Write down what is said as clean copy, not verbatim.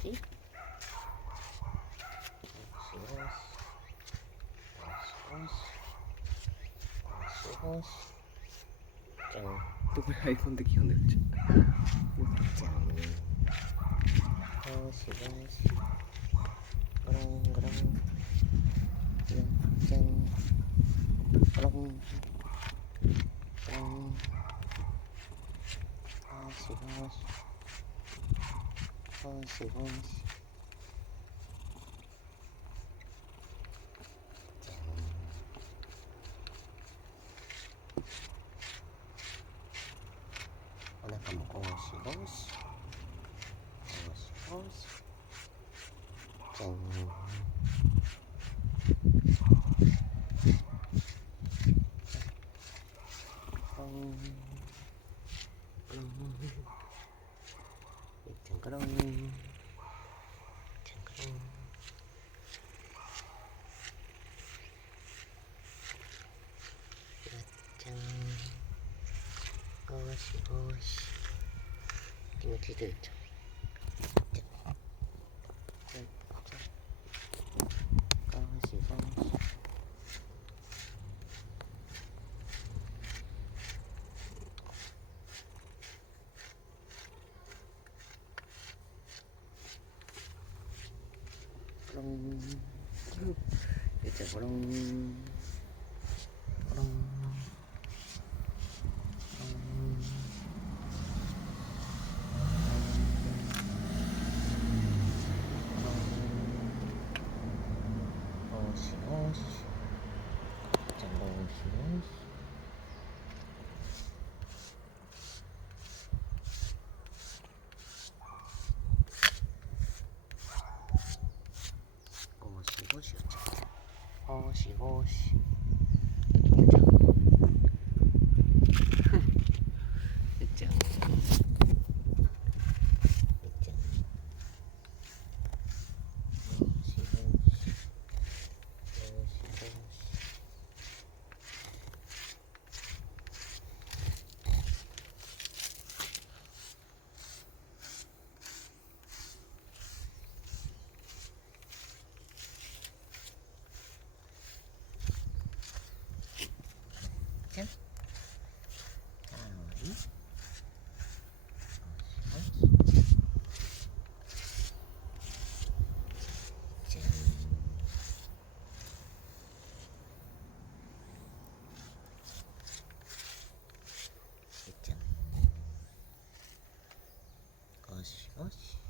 しよし。じゃん。どこに iPhone できよんだよ。じゃん。よし。ゴロン。じゃん。ゴロン。よし。お腹もゴシゴシ。じゃん。ゴロン。ゴシ。気持ちいいでちゃん。ゴシ。ゴロン。ゆうちゃんゴロン。ゴシ。じゃんゴシ。ゴシ。ゆっちゃん。じゃん。ゴシゴシ。